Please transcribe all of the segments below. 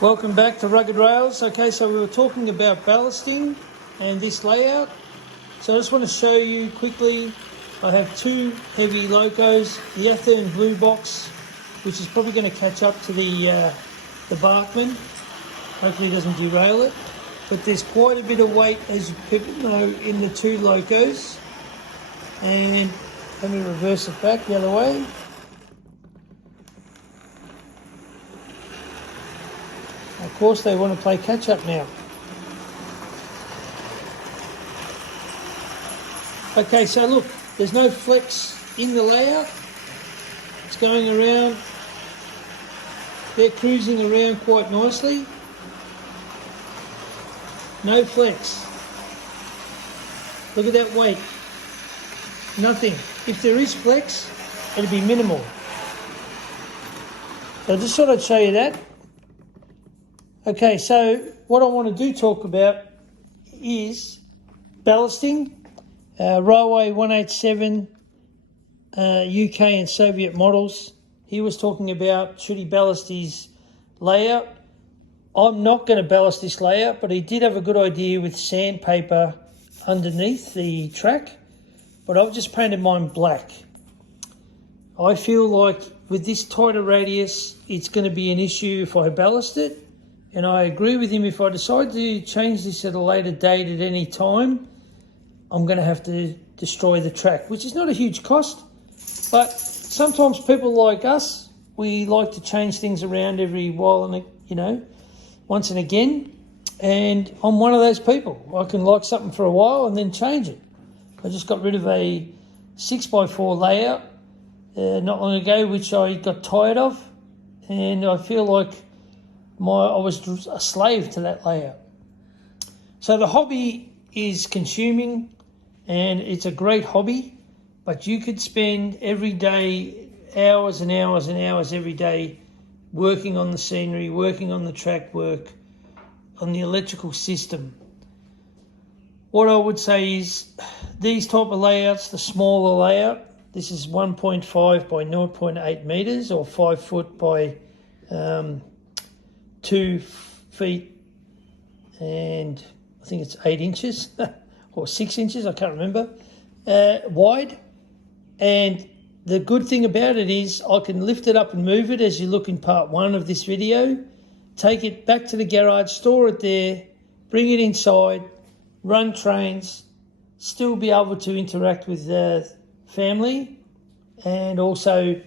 Welcome back to Rugged Rails. Okay, so we were talking about ballasting and this layout. So I just want to show you quickly, I have two heavy locos, the Athearn Blue Box, which is probably going to catch up to the Barkman. Hopefully it doesn't derail it. But there's quite a bit of weight, as people know, in the two locos. And let me reverse it back the other way. Of course, they want to play catch up now. Okay, so look, there's no flex in the layout. It's going around. They're cruising around quite nicely. No flex. Look at that weight. Nothing. If there is flex, it'll be minimal. So I just thought I'd show you that. Okay, so what I want to talk about is ballasting. Railway 187 UK and Soviet models. He was talking about should he ballast his layout. I'm not going to ballast this layout, but he did have a good idea with sandpaper underneath the track. But I've just painted mine black. I feel like with this tighter radius, it's going to be an issue if I ballast it. And I agree with him, if I decide to change this at a later date at any time, I'm going to have to destroy the track, which is not a huge cost. But sometimes people like us, we like to change things around every while and, once and again. And I'm one of those people. I can like something for a while and then change it. I just got rid of a 6x4 layout not long ago, which I got tired of. And I feel like I was a slave to that layout. So the hobby is consuming, and it's a great hobby, but you could spend every day hours and hours and hours every day working on the scenery, working on the track work, on the electrical system. What I would say is these type of layouts, the smaller layout, this is 1.5 by 0.8 meters or 5 foot by 2 feet and I think it's 8 inches or 6 inches, I can't remember, wide. And the good thing about it is I can lift it up and move it, as you look in part 1 of this video, take it back to the garage, store it there, bring it inside, run trains, still be able to interact with the family and also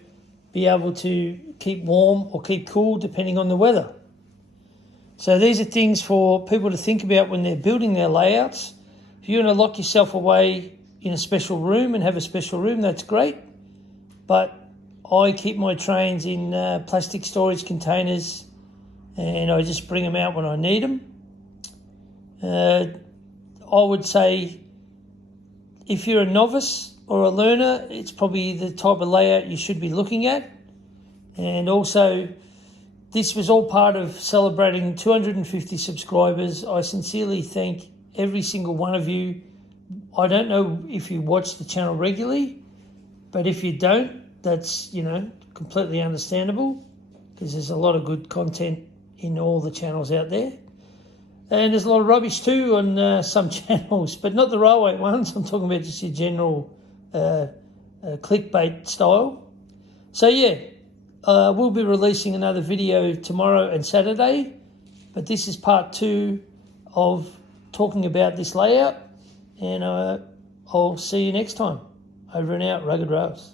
be able to keep warm or keep cool depending on the weather. So these are things for people to think about when they're building their layouts. If you're going to lock yourself away in a special room and have a special room, that's great. But I keep my trains in plastic storage containers and I just bring them out when I need them. I would say if you're a novice or a learner, it's probably the type of layout you should be looking at. And also, this was all part of celebrating 250 subscribers. I sincerely thank every single one of you. I don't know if you watch the channel regularly, but if you don't, that's, completely understandable because there's a lot of good content in all the channels out there. And there's a lot of rubbish too on some channels, but not the railway ones. I'm talking about just your general clickbait style. So yeah, we'll be releasing another video tomorrow and Saturday, but this is part 2 of talking about this layout, and I'll see you next time. Over and out, Rugged Rails.